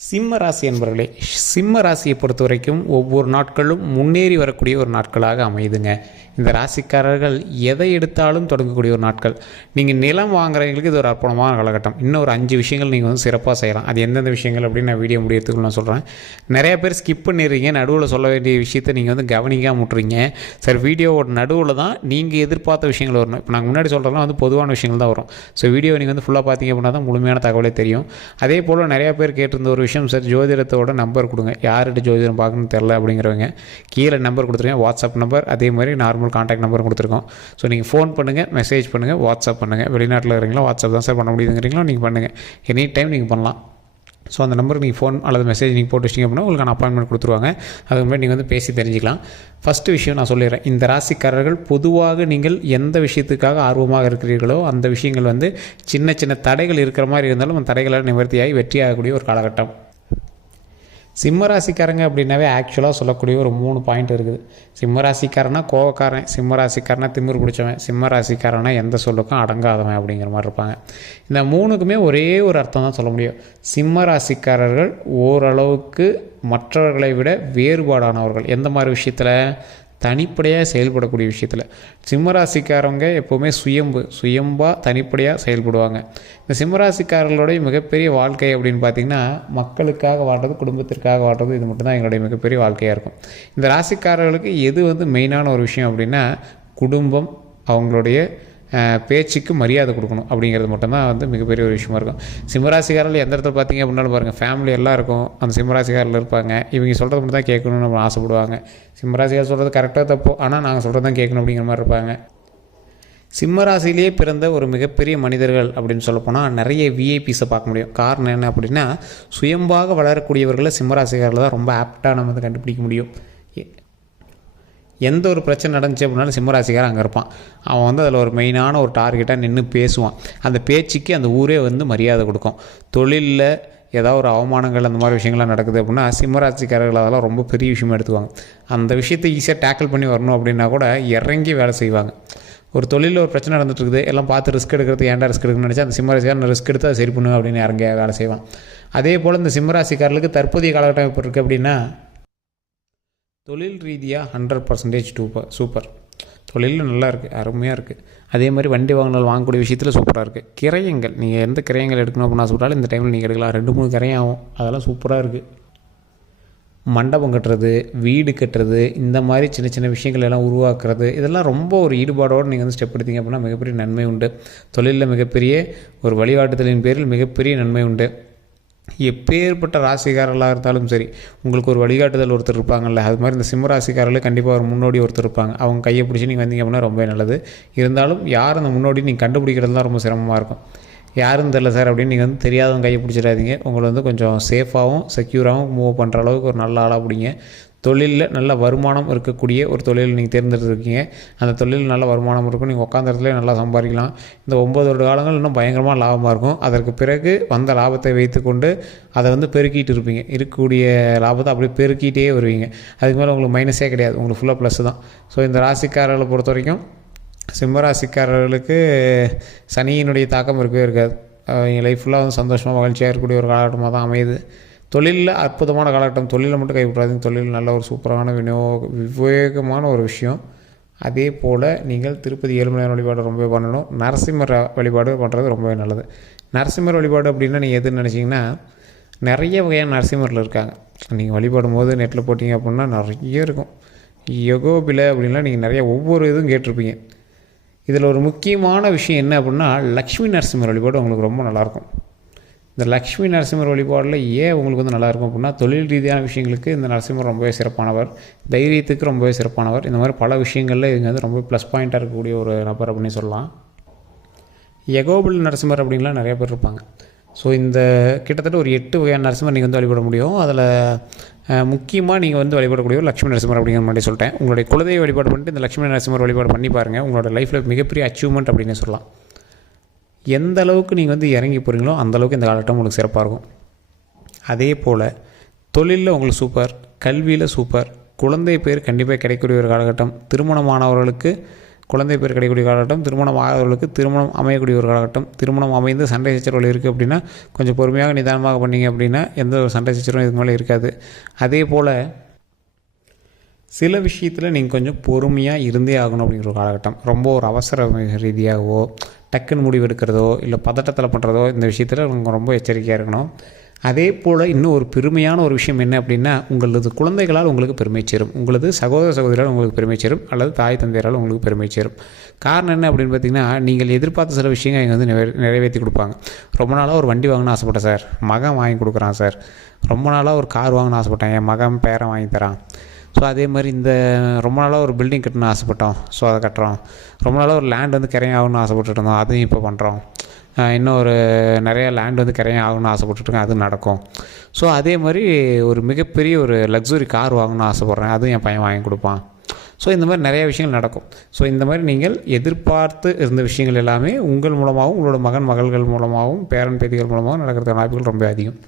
சிம்ம ராசி என்பவர்களே, சிம்ம ராசியை பொறுத்த வரைக்கும் ஒவ்வொரு நாட்களும் முன்னேறி வரக்கூடிய ஒரு நாட்களாக அமையுதுங்க. இந்த ராசிக்காரர்கள் எதை எடுத்தாலும் தொடங்கக்கூடிய ஒரு நாட்கள். நீங்கள் நிலம் வாங்குறவங்களுக்கு இது ஒரு அற்புதமான காலகட்டம். இன்னும் ஒரு 5 விஷயங்கள் நீங்கள் வந்து சிறப்பாக செய்யலாம். அது எந்தெந்த விஷயங்கள் அப்படின்னு நான் வீடியோ முடியறதுக்கு நான் சொல்கிறேன். நிறைய பேர் ஸ்கிப் பண்ணிடுறீங்க, நடுவில் சொல்ல வேண்டிய விஷயத்தை நீங்கள் வந்து கவனிக்காமல் விட்டுறீங்க. சரி, வீடியோவோட நடுவில் தான் நீங்கள் எதிர்பார்த்த விஷயங்கள் வரணும். இப்போ நாங்கள் முன்னாடி சொல்கிறதுலாம் வந்து பொதுவான விஷயங்கள் தான் வரும். ஸோ வீடியோ நீங்கள் வந்து ஃபுல்லாக பார்த்தீங்க அப்படின்னா தான் முழுமையான தகவலே தெரியும். அதே போல் நிறையா பேர் கேட்டிருந்த ஒரு விஷயம், சார் ஜோதிடத்தோட நம்பர் கொடுங்க, யார்கிட்ட ஜோதிடம் பார்க்கணும்னு தெரில அப்படிங்கிறவங்க கீழே நம்பர் கொடுத்துருங்க. வாட்ஸ்அப் நம்பர், அதே மாதிரி நார்மல் கான்டாக்ட் நம்பரும் கொடுத்துருக்கோம். ஸோ நீங்கள் ஃபோன் பண்ணுங்கள், மெசேஜ் பண்ணுங்கள், வாட்ஸ்அப் பண்ணுங்கள். வெளிநாட்டில் இருக்கிறீங்களா வாட்ஸ்அப் தான் சார் பண்ண முடியுதுங்கிறீங்களோ நீங்கள் பண்ணுங்கள். எனி டைம் நீங்கள் பண்ணலாம். ஸோ அந்த நம்பருக்கு நீங்கள் ஃபோன் அல்லது மெசேஜ் நீங்கள் போட்டு வச்சிங்க அப்படின்னா உங்களுக்கான அப்பாயின்மெண்ட் கொடுத்துருவாங்க. அதுக்கு முன்னாடி நீங்கள் வந்து பேசி தெரிஞ்சிக்கலாம். ஃபஸ்ட்டு விஷயம் நான் சொல்லிடுறேன். இந்த ராசிக்காரர்கள் பொதுவாக நீங்கள் எந்த விஷயத்துக்காக ஆர்வமாக இருக்கிறீர்களோ அந்த விஷயங்கள் வந்து சின்ன சின்ன தடைகள் இருக்கிற மாதிரி இருந்தாலும் அந்த தடைகளால் நிவர்த்தியாகி வெற்றியாகக்கூடிய ஒரு காலகட்டம். சிம்மராசிக்காரங்க அப்படின்னாவே ஆக்சுவலாக சொல்லக்கூடிய ஒரு 3 பாயிண்ட் இருக்குது. சிம்மராசிக்காரனா கோவக்காரன், சிம்மராசிக்காரனா திமிர் பிடிச்சவன், சிம்மராசிக்காரனா எந்த சொல்லுக்கும் அடங்காதவன் அப்படிங்கிற மாதிரி இருப்பாங்க. இந்த 3க்குமே ஒரே ஒரு அர்த்தம் தான் சொல்ல முடியும். சிம்மராசிக்காரர்கள் ஓரளவுக்கு மற்றவர்களை விட வேறுபாடானவர்கள். எந்த மாதிரி விஷயத்தில்? தனிப்படையாக செயல்படக்கூடிய விஷயத்தில். சிம்மராசிக்காரங்க எப்போவுமே சுயம்பாக தனிப்படையாக செயல்படுவாங்க. இந்த சிம்மராசிக்காரர்களுடைய மிகப்பெரிய வாழ்க்கை அப்படின்னு பார்த்திங்கன்னா, மக்களுக்காக வாழ்கிறது, குடும்பத்திற்காக வாழ்கிறது, இது மட்டும்தான் எங்களுடைய மிகப்பெரிய வாழ்க்கையாக இருக்கும். இந்த ராசிக்காரர்களுக்கு எது வந்து மெயினான ஒரு விஷயம் அப்படின்னா, குடும்பம், அவங்களுடைய பேச்சுக்கு மரியாதை கொடுக்கணும் அப்படிங்கிறது மட்டும்தான் வந்து மிகப்பெரிய ஒரு விஷயமா இருக்கும். சிம்மராசிக்காரர்கள் எந்த இடத்துல பார்த்தீங்க அப்படின்னாலும் பாருங்கள், ஃபேமிலி எல்லாம் இருக்கும், அந்த சிம்மராசிக்காரில் இருப்பாங்க. இவங்க சொல்கிறது மட்டும் தான் கேட்கணும்னு நம்ம ஆசைப்படுவாங்க. சிம்மராசிக்காரர் சொல்கிறது கரெக்டாக தப்போ, ஆனால் நாங்கள் சொல்கிறது தான் கேட்கணும் அப்படிங்கிற மாதிரி இருப்பாங்க. சிம்மராசிலேயே பிறந்த ஒரு மிகப்பெரிய மனிதர்கள் அப்படின்னு சொல்லப்போனால் நிறைய விஐபிஸை பார்க்க முடியும். காரணம் என்ன அப்படின்னா, சுயம்பாக வளரக்கூடியவர்களை சிம்மராசிக்காரில் தான் ரொம்ப ஆப்டாக நம்ம வந்து கண்டுபிடிக்க முடியும். எந்த ஒரு பிரச்சனை நடந்துச்சு அப்படின்னாலும் சிம்மராசிக்காரன் அங்கே இருப்பான். அவன் வந்து அதில் ஒரு மெயினான ஒரு டார்கெட்டாக நின்று பேசுவான். அந்த பேச்சுக்கு அந்த ஊரே வந்து மரியாதை கொடுக்கும். தொழிலில் ஏதாவது ஒரு அவமானங்கள் அந்த மாதிரி விஷயங்கள்லாம் நடக்குது அப்படின்னா சிம்மராசிக்காரர்கள் அதெல்லாம் ரொம்ப பெரிய விஷயமா எடுத்துவாங்க. அந்த விஷயத்தை ஈஸியாக டேக்கிள் பண்ணி வரணும் அப்படின்னா கூட இறங்கி வேலை செய்வாங்க. ஒரு தொழிலில் ஒரு பிரச்சனை நடந்துட்டு இருக்குது, எல்லாம் பார்த்து ரிஸ்க் எடுக்கிறது, ஏன்டா ரிஸ்க் எடுக்கணும்னு நினச்சா அந்த சிம்மராசிக்காரன் ரிஸ்க் எடுத்து அதை சரி பண்ணுவேன் அப்படின்னு இறங்க வேலை செய்வான். அதே போல் இந்த சிம்மராசிக்காரர்களுக்கு தற்போதைய காலகட்டம் இப்போ இருக்குது அப்படின்னா, தொழில் ரீதியாக 100% சூப்பர். தொழிலில் நல்லா இருக்குது, அருமையாக இருக்குது. அதே மாதிரி வண்டி வாங்கினால் வாங்கக்கூடிய விஷயத்தில் சூப்பராக இருக்குது. கிரயங்கள், நீங்கள் எந்த கிரயங்கள் எடுக்கணும் அப்படின்னு சொல்லிட்டாலும் இந்த டைமில் நீங்கள் எடுக்கலாம். 2-3 கிரயம் ஆகும், அதெல்லாம் சூப்பராக இருக்குது. மண்டபம் கட்டுறது, வீடு கட்டுறது, இந்த மாதிரி சின்ன சின்ன விஷயங்கள் எல்லாம் உருவாக்குறது, இதெல்லாம் ரொம்ப ஒரு ஈடுபாடோடு நீங்கள் வந்து ஸ்டெப் எடுத்தீங்க அப்படின்னா மிகப்பெரிய நன்மை உண்டு. தொழிலில் மிகப்பெரிய ஒரு வழிகாட்டுதலின் பேரில் மிகப்பெரிய நன்மை உண்டு. எப்பேற்பட்ட ராசிக்காரர்களாக இருந்தாலும் சரி, உங்களுக்கு ஒரு வழிகாட்டுதல் ஒருத்தர் இருப்பாங்கள்ல, அது மாதிரி இந்த சிம்ம ராசிக்காரர்களே கண்டிப்பாக ஒரு முன்னோடி ஒருத்தர் இருப்பாங்க. அவங்க கையை பிடிச்சி நீங்கள் வந்தீங்க அப்படின்னா ரொம்ப நல்லது. இருந்தாலும் யார் அந்த முன்னோடி நீங்கள் கண்டுபிடிக்கிறது தான் ரொம்ப சிரமமாக இருக்கும். யாரும் தெரில சார் அப்படின்னு நீங்கள் வந்து தெரியாதவங்க கையை பிடிச்சிடாதீங்க. உங்களை வந்து கொஞ்சம் சேஃபாகவும் செக்யூராகவும் மூவ் பண்ணுற அளவுக்கு ஒரு நல்ல ஆளாக பிடிங்க. தொழிலில் நல்ல வருமானம் இருக்கக்கூடிய ஒரு தொழில் நீங்கள் தேர்ந்தெடுத்துருக்கீங்க. அந்த தொழில் நல்ல வருமானம் இருக்கும், நீங்கள் உட்காந்த இடத்துல நல்லா சம்பாதிக்கலாம். இந்த 9 வருட காலங்கள் இன்னும் பயங்கரமாக லாபமாக இருக்கும். அதற்கு பிறகு வந்த லாபத்தை வைத்துக்கொண்டு அதை வந்து பெருக்கிட்டு இருப்பீங்க. இருக்கக்கூடிய லாபத்தை அப்படியே பெருக்கிட்டே வருவீங்க. அதுக்கு மேலே உங்களுக்கு மைனஸே கிடையாது, உங்களுக்கு ஃபுல்லாக ப்ளஸ் தான். ஸோ இந்த ராசிக்காரர்களை பொறுத்த வரைக்கும் சிம்மராசிக்காரர்களுக்கு சனியினுடைய தாக்கம் இருக்கவே இருக்காது. எங்கள் லைஃப் ஃபுல்லாக வந்து சந்தோஷமாக மகிழ்ச்சியாக இருக்கக்கூடிய ஒரு காலகட்டமாக தான் அமையுது. தொழிலில் அற்புதமான காலகட்டம். தொழிலில் மட்டும் கைவிட்றாதீங்க. தொழில் நல்ல ஒரு சூப்பரான விவேகமான ஒரு விஷயம். அதே போல் நீங்கள் திருப்பதி ஏழுமலையான் வழிபாடு ரொம்பவே பண்ணணும். நரசிம்மர் வழிபாடு பண்ணுறது ரொம்பவே நல்லது. நரசிம்மர் வழிபாடு அப்படின்னா நீங்கள் எதுன்னு நினச்சிங்கன்னா, நிறைய வகையான நரசிம்மரில் இருக்காங்க. நீங்கள் வழிபாடும் போது நெட்டில் போட்டிங்க அப்படின்னா நிறைய இருக்கும். யகோபில அப்படின்லாம் நீங்கள் நிறைய ஒவ்வொரு இதுவும் கேட்டிருப்பீங்க. இதில் ஒரு முக்கியமான விஷயம் என்ன அப்படின்னா, லக்ஷ்மி நரசிம்மர் வழிபாடு உங்களுக்கு ரொம்ப நல்லாயிருக்கும். இந்த லக்ஷ்மி நரசிம்மர் வழிபாடில் ஏன் உங்களுக்கு வந்து நல்லாயிருக்கும் அப்படின்னா, தொழில் ரீதியான விஷயங்களுக்கு இந்த நரசிம்மர் ரொம்பவே சிறப்பானவர், தைரியத்துக்கு ரொம்பவே சிறப்பானவர். இந்த மாதிரி பல விஷயங்களில் இவங்க வந்து ரொம்ப ப்ளஸ் பாயிண்ட்டாக இருக்கக்கூடிய ஒரு நபர் அப்படின்னு சொல்லலாம். யகோபில் நரசிம்மர் அப்படின்லாம் நிறைய பேர் இருப்பாங்க. ஸோ இந்த கிட்டத்தட்ட ஒரு 8 வகையான நரசிம்மர் நீங்கள் வந்து வழிபட முடியும். அதில் முக்கியமாக நீங்கள் வந்து வழிபடக்கூடிய ஒரு லக்ஷ்மி நரசிம்மர் அப்படிங்கிற மாதிரி சொல்லிட்டேன். உங்களுடைய குலதெய்வ வழிபாடு பண்ணிட்டு இந்த லக்ஷ்மி நரசிம்மர் வழிபாடு பண்ணி பாருங்கள். உங்களோட லைஃப்பில் மிகப்பெரிய அச்சீவ்மெண்ட் அப்படின்னு சொல்லலாம். எந்த அளவுக்கு நீங்கள் வந்து இறங்கி போகிறீங்களோ அந்தளவுக்கு இந்த காலகட்டம் உங்களுக்கு சிறப்பாக இருக்கும். அதே போல் தொழிலில் உங்களுக்கு சூப்பர், கல்வியில் சூப்பர், குழந்தை பேர் கண்டிப்பாக கிடைக்கக்கூடிய ஒரு காலகட்டம். திருமணமானவர்களுக்கு குழந்தை பேர் கிடைக்கக்கூடிய காலகட்டம், திருமணம் ஆகாதவர்களுக்கு திருமணம் அமையக்கூடிய ஒரு காலகட்டம். திருமணம் அமைந்து சண்டை சச்சரவுகள் இருக்குது அப்படின்னா கொஞ்சம் பொறுமையாக நிதானமாக பண்ணிங்க அப்படின்னா எந்த ஒரு சண்டை சச்சரவும் இதுக்கு மேலே இருக்காது. அதே போல் சில விஷயத்தில் நீங்கள் கொஞ்சம் பொறுமையாக இருந்தே ஆகணும் அப்படிங்கிற ஒரு காலகட்டம். ரொம்ப ஒரு அவசர ரீதியாகவோ டக்குன்னு முடிவு எடுக்கிறதோ இல்லை பதட்டத்தில் பண்ணுறதோ இந்த விஷயத்தில் நீங்கள் ரொம்ப எச்சரிக்கையாக இருக்கணும். அதே போல் இன்னும் ஒரு பெருமையான ஒரு விஷயம் என்ன அப்படின்னா, உங்களது குழந்தைகளால் உங்களுக்கு பெருமை சேரும், உங்களது சகோதர சகோதரியால் உங்களுக்கு பெருமை சேரும், அல்லது தாய் தந்தையரால் உங்களுக்கு பெருமை சேரும். காரணம் என்ன அப்படின்னு பார்த்திங்கன்னா, நீங்கள் எதிர்பார்த்த சில விஷயங்கள் இங்கே வந்து நிறைவேற்றி கொடுப்பாங்க. ரொம்ப நாளாக ஒரு வண்டி வாங்கணும்னு ஆசைப்பட்டேன் சார், மகன் வாங்கி கொடுக்குறான் சார். ரொம்ப நாளாக ஒரு கார் வாங்கணும்னு ஆசைப்பட்டேன், என் மகன் பேரன் வாங்கி தரான். ஸோ அதே மாதிரி இந்த ரொம்ப நாளாக ஒரு பில்டிங் கட்டணும்னு ஆசைப்பட்டோம், ஸோ அதை கட்டுறோம். ரொம்ப நாளாக ஒரு லேண்ட் வந்து கிரையம் ஆகணும்னு ஆசைப்பட்டுட்டு இருந்தோம், அதையும் இப்போ பண்ணுறோம். இன்னும் ஒரு நிறையா லேண்ட் வந்து கிரையம் ஆகணும்னு ஆசைப்பட்டுருக்கேன், அது நடக்கும். ஸோ அதே மாதிரி ஒரு மிகப்பெரிய ஒரு லக்ஸுரி கார் வாங்கணும்னு ஆசைப்பட்றேன், அதுவும் என் பையன் வாங்கி கொடுப்பான். ஸோ இந்த மாதிரி நிறைய விஷயங்கள் நடக்கும். ஸோ இந்த மாதிரி நீங்கள் எதிர்பார்த்து இருந்த விஷயங்கள் எல்லாமே உங்கள் மூலமாகவும் உங்களோட மகன் மகள்கள் மூலமாகவும் பேரன் பேத்திகள் மூலமாகவும் நடக்கிறதுக்கான வாய்ப்புகள் ரொம்ப அதிகம்.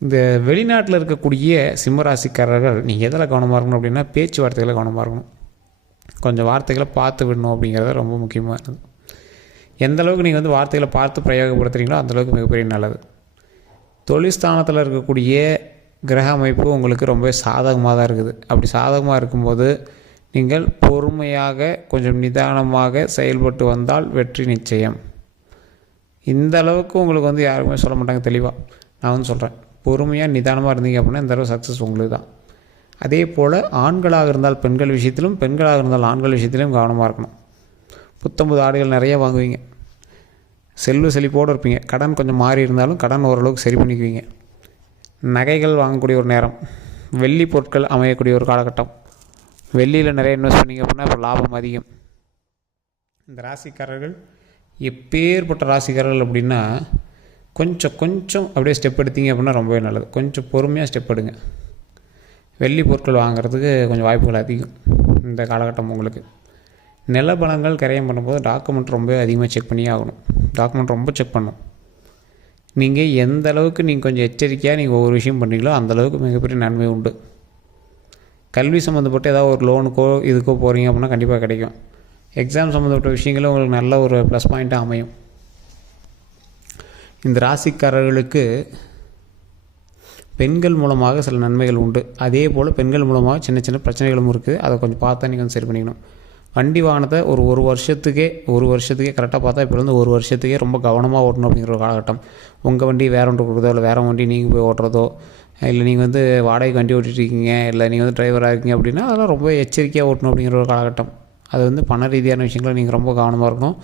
இந்த வெளிநாட்டில் இருக்கக்கூடிய சிம்மராசிக்காரர்கள் நீங்கள் எதில் கவனமாக இருக்கணும் அப்படின்னா, பேச்சுவார்த்தைகளை கவனமாக இருக்கணும். கொஞ்சம் வார்த்தைகளை பார்த்து விடணும் அப்படிங்கிறது ரொம்ப முக்கியமானது. எந்த அளவுக்கு நீங்கள் வந்து வார்த்தைகளை பார்த்து பிரயோகப்படுத்துகிறீங்களோ அந்தளவுக்கு மிகப்பெரிய நல்லது. தொழில் ஸ்தானத்தில் இருக்கக்கூடிய கிரக அமைப்பு உங்களுக்கு ரொம்ப சாதகமாக தான் இருக்குது. அப்படி சாதகமாக இருக்கும்போது நீங்கள் பொறுமையாக கொஞ்சம் நிதானமாக செயல்பட்டு வந்தால் வெற்றி நிச்சயம். இந்த அளவுக்கு உங்களுக்கு வந்து யாருக்குமே சொல்ல மாட்டாங்க தெளிவாக. நான் வந்து சொல்கிறேன், பொறுமையாக நிதானமாக இருந்தீங்க அப்படின்னா இந்த அளவு சக்ஸஸ் உங்களுக்கு தான். அதே போல் ஆண்களாக இருந்தால் பெண்கள் விஷயத்திலும், பெண்களாக இருந்தால் ஆண்கள் விஷயத்திலும் கவனமாக இருக்கணும். புத்தம்புது ஆடைகள் நிறைய வாங்குவீங்க, செல்வ செழிப்போடு இருப்பீங்க. கடன் கொஞ்சம் மாறி இருந்தாலும் கடன் ஓரளவுக்கு சரி பண்ணிக்குவீங்க. நகைகள் வாங்கக்கூடிய ஒரு நேரம், வெள்ளி பொருட்கள் அமையக்கூடிய ஒரு காலகட்டம். வெள்ளியில் நிறைய இன்வெஸ்ட் பண்ணிங்க அப்படின்னா இப்போ லாபம் அதிகம். இந்த ராசிக்காரர்கள் எப்பேற்பட்ட ராசிக்காரர்கள் அப்படின்னா, கொஞ்சம் அப்படியே ஸ்டெப் எடுத்தீங்க அப்படின்னா ரொம்பவே நல்லது. கொஞ்சம் பொறுமையாக ஸ்டெப் எடுங்க. வெள்ளி பொருட்கள் வாங்குறதுக்கு கொஞ்சம் வாய்ப்புகள் அதிகம் இந்த காலகட்டம் உங்களுக்கு. நிலபலங்கள் கிரையம் பண்ணும்போது டாக்குமெண்ட் ரொம்ப அதிகமாக செக் பண்ணியே ஆகணும். டாக்குமெண்ட் ரொம்ப செக் பண்ணணும். நீங்கள் எந்த அளவுக்கு நீங்கள் கொஞ்சம் எச்சரிக்கையாக நீங்கள் ஒவ்வொரு விஷயம் பண்ணுறீங்களோ அந்தளவுக்கு மிகப்பெரிய நன்மை உண்டு. கல்வி சம்மந்தப்பட்ட ஏதாவது ஒரு லோனுக்கோ இதுக்கோ போகிறீங்க அப்படின்னா கண்டிப்பாக கிடைக்கும். எக்ஸாம் சம்மந்தப்பட்ட விஷயங்களும் உங்களுக்கு நல்ல ஒரு ப்ளஸ் பாயிண்ட்டாக அமையும். இந்த ராசிக்காரர்களுக்கு பெண்கள் மூலமாக சில நன்மைகள் உண்டு. அதே போல் பெண்கள் மூலமாக சின்ன சின்ன பிரச்சனைகளும் இருக்குது. அதை கொஞ்சம் பார்த்தா நீங்கள் வந்து சரி பண்ணிக்கணும். வண்டி வாகனத்தை ஒரு வருஷத்துக்கே கரெக்டாக பார்த்தா இப்போ வந்து ஒரு வருஷத்துக்கே ரொம்ப கவனமாக ஓட்டணும் அப்படிங்கிற ஒரு காலகட்டம். உங்கள் வண்டி வேறு ஒன்று கொடுக்குறதோ இல்லை வேறு வண்டி நீங்கள் போய் ஓட்டுறதோ, இல்லை நீங்கள் வந்து வாடகைக்கு வண்டி ஓட்டிகிட்ருக்கீங்க, இல்லை நீங்கள் வந்து டிரைவராக இருக்கீங்க அப்படின்னா அதெல்லாம் ரொம்ப எச்சரிக்கையாக ஓட்டணும் அப்படிங்கிற ஒரு காலகட்டம். அது வந்து பண ரீதியான விஷயங்களை நீங்கள் ரொம்ப கவனமாக இருக்கணும்.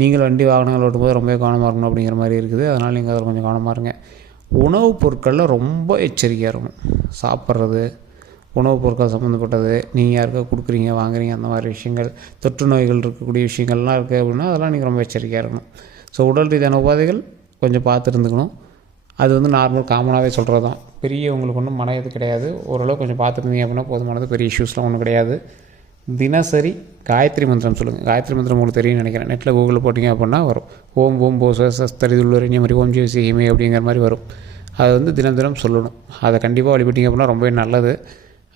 நீங்கள் வண்டி வாகனங்கள் ஓட்டும்போது ரொம்ப கவனமாக இருக்கணும் அப்படிங்கிற மாதிரி இருக்குது. அதனால் நீங்கள் அதில் கொஞ்சம் கவனமாக இருங்க. உணவுப் பொருட்களில் ரொம்ப எச்சரிக்கையாக இருக்கணும். சாப்பிட்றது, உணவுப் பொருட்கள் சம்மந்தப்பட்டது, நீங்கள் யாருக்கா கொடுக்குறீங்க வாங்குறீங்க அந்த மாதிரி விஷயங்கள், தொற்று நோய்கள் இருக்கக்கூடிய விஷயங்கள்லாம் இருக்குது அப்படின்னா அதெல்லாம் நீங்கள் ரொம்ப எச்சரிக்கையாக இருக்கணும். ஸோ உடல் ரீதியான உபாதைகள் கொஞ்சம் பார்த்து இருந்துக்கணும். அது வந்து நார்மல் காமனாகவே சொல்கிறது தான். பெரிய உங்களுக்கு ஒன்றும் மன இது கிடையாது. ஓரளவு கொஞ்சம் பார்த்துருந்தீங்க அப்படின்னா போதுமானது. பெரிய இஷ்யூஸ்லாம் ஒன்றும் கிடையாது. தினசரி காயத்ரி மந்திரம் சொல்லுங்கள். காயத்ரி மந்திரம் உங்களுக்கு தெரியும்னு நினைக்கிறேன். நெட்டில் கூகுளில் போட்டிங்க அப்படின்னா வரும். ஓம் ஓம் போசஸ்தரிதுள்ளறிஞ மாதிரி ஓம் ஜீவ சிஹிமே அப்படிங்கிற மாதிரி வரும். அது வந்து தினம் தினம் சொல்லணும். அதை கண்டிப்பாக வழிபட்டிங்க அப்படின்னா ரொம்பவே நல்லது.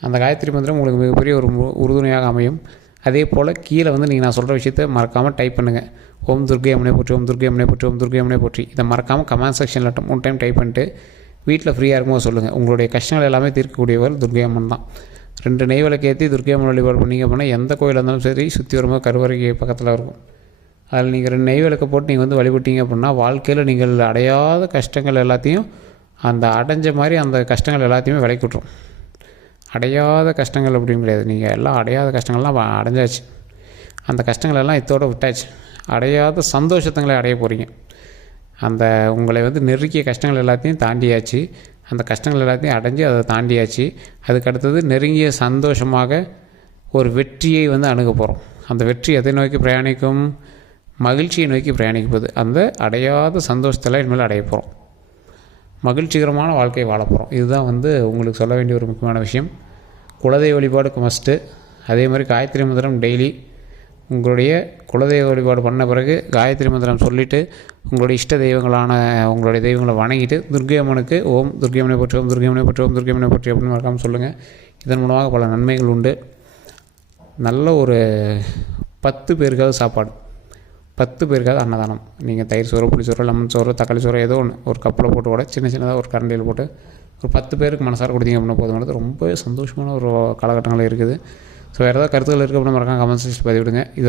அந்த காயத்ரி மந்திரம் உங்களுக்கு மிகப்பெரிய ஒரு உறுதுணையாக அமையும். அதே போல் கீழே வந்து நீங்கள் நான் சொல்கிற விஷயத்தை மறக்காமல் டைப் பண்ணுங்கள். ஓம் துர்க்கை அம்மனை போற்றி, ஓம் துர்க்கை அம்மனை போற்றி, ஓம் துர்க்கை அம்மனை போற்றி. இதை மறக்காமல் கமெண்ட் செக்ஷனில் 3 டைம் டைப் பண்ணிட்டு வீட்டில் ஃப்ரீயாக இருக்கும்போது சொல்லுங்கள். உங்களுடைய கஷ்டங்கள் எல்லாமே தீர்க்கக்கூடியவர் துர்க்கை அம்மன் தான். 2 நெய் விளக்கேற்றி துர்க்கை அம்மன் வழிபாடு பண்ணிங்க அப்படின்னா எந்த கோயிலாக இருந்தாலும் சரி சுற்றி வரும்போது கருவறைக்கு பக்கத்தில் இருக்கும். அதில் நீங்கள் 2 நெய் விளக்கை போட்டு நீங்கள் வந்து வழிபட்டீங்க அப்படின்னா வாழ்க்கையில் நீங்கள் அடையாத கஷ்டங்கள் எல்லாத்தையும் அந்த அடைஞ்ச மாதிரி அந்த கஷ்டங்கள் எல்லாத்தையுமே விலக்கி விட்டுரும். அடையாத கஷ்டங்கள் அப்படின்னு கிடையாது. நீங்கள் எல்லாம் அடையாத கஷ்டங்கள்லாம் அடைஞ்சாச்சு. அந்த கஷ்டங்கள் எல்லாம் இதோட விட்டாச்சு. அடையாத சந்தோஷத்துங்களை அடைய போகிறீங்க. அந்த உங்களை வந்து நெருக்கிய கஷ்டங்கள் எல்லாத்தையும் தாண்டியாச்சு. அந்த கஷ்டங்கள் எல்லாத்தையும் அடைஞ்சு அதை தாண்டியாச்சு. அதுக்கடுத்தது நெருங்கிய சந்தோஷமாக ஒரு வெற்றியை வந்து அணுக போகிறோம். அந்த வெற்றி எதை நோக்கி பிரயாணிக்கும்? மகிழ்ச்சியை நோக்கி பிரயாணிக்க போகுது. அந்த அடையாத சந்தோஷத்தில் இனிமேல் அடைய போகிறோம். மகிழ்ச்சிகரமான வாழ்க்கையை வாழ போகிறோம். இதுதான் வந்து உங்களுக்கு சொல்ல வேண்டிய ஒரு முக்கியமான விஷயம். குலதெய்வ வழிபாடுக்கு மஸ்ட்டு. அதே மாதிரி காயத்ரி மந்திரம் டெய்லி உங்களுடைய குலதெய்வ வழிபாடு பண்ண பிறகு காயத்ரி மந்திரம் சொல்லிவிட்டு உங்களுடைய இஷ்ட தெய்வங்களான உங்களுடைய தெய்வங்களை வணங்கிட்டு துர்க்கை அம்மனுக்கு ஓம் துர்க்கை அம்மனை போற்றி, ஓம் துர்க்கை அம்மனை போற்றி, ஓம் துர்க்கை அம்மனை போற்றி அப்படின்னு மறக்காமல் சொல்லுங்கள். இதன் மூலமாக பல நன்மைகள் உண்டு. நல்ல ஒரு 10 பேருக்காவது சாப்பாடு, 10 பேருக்காவது அன்னதானம். நீங்கள் தயிர் சோறு, புளி சோறு, லெமன் சோறு, தக்காளி சோறு ஏதோ ஒன்று ஒரு கப்பில் போட்டு கூட சின்னதாக ஒரு கரண்டியில் போட்டு ஒரு 10 பேருக்கு மனசார கொடுத்தீங்க அப்படின்னா போதுமானது. ரொம்பவே சந்தோஷமான ஒரு காலகட்டங்கள் இருக்குது. ஸோ வேறு ஏதாவது கருத்துக்கள் இருக்குது அப்படின்னா மறக்காம கமெண்ட் செக்ஷனில் பதிவிடுங்க. இது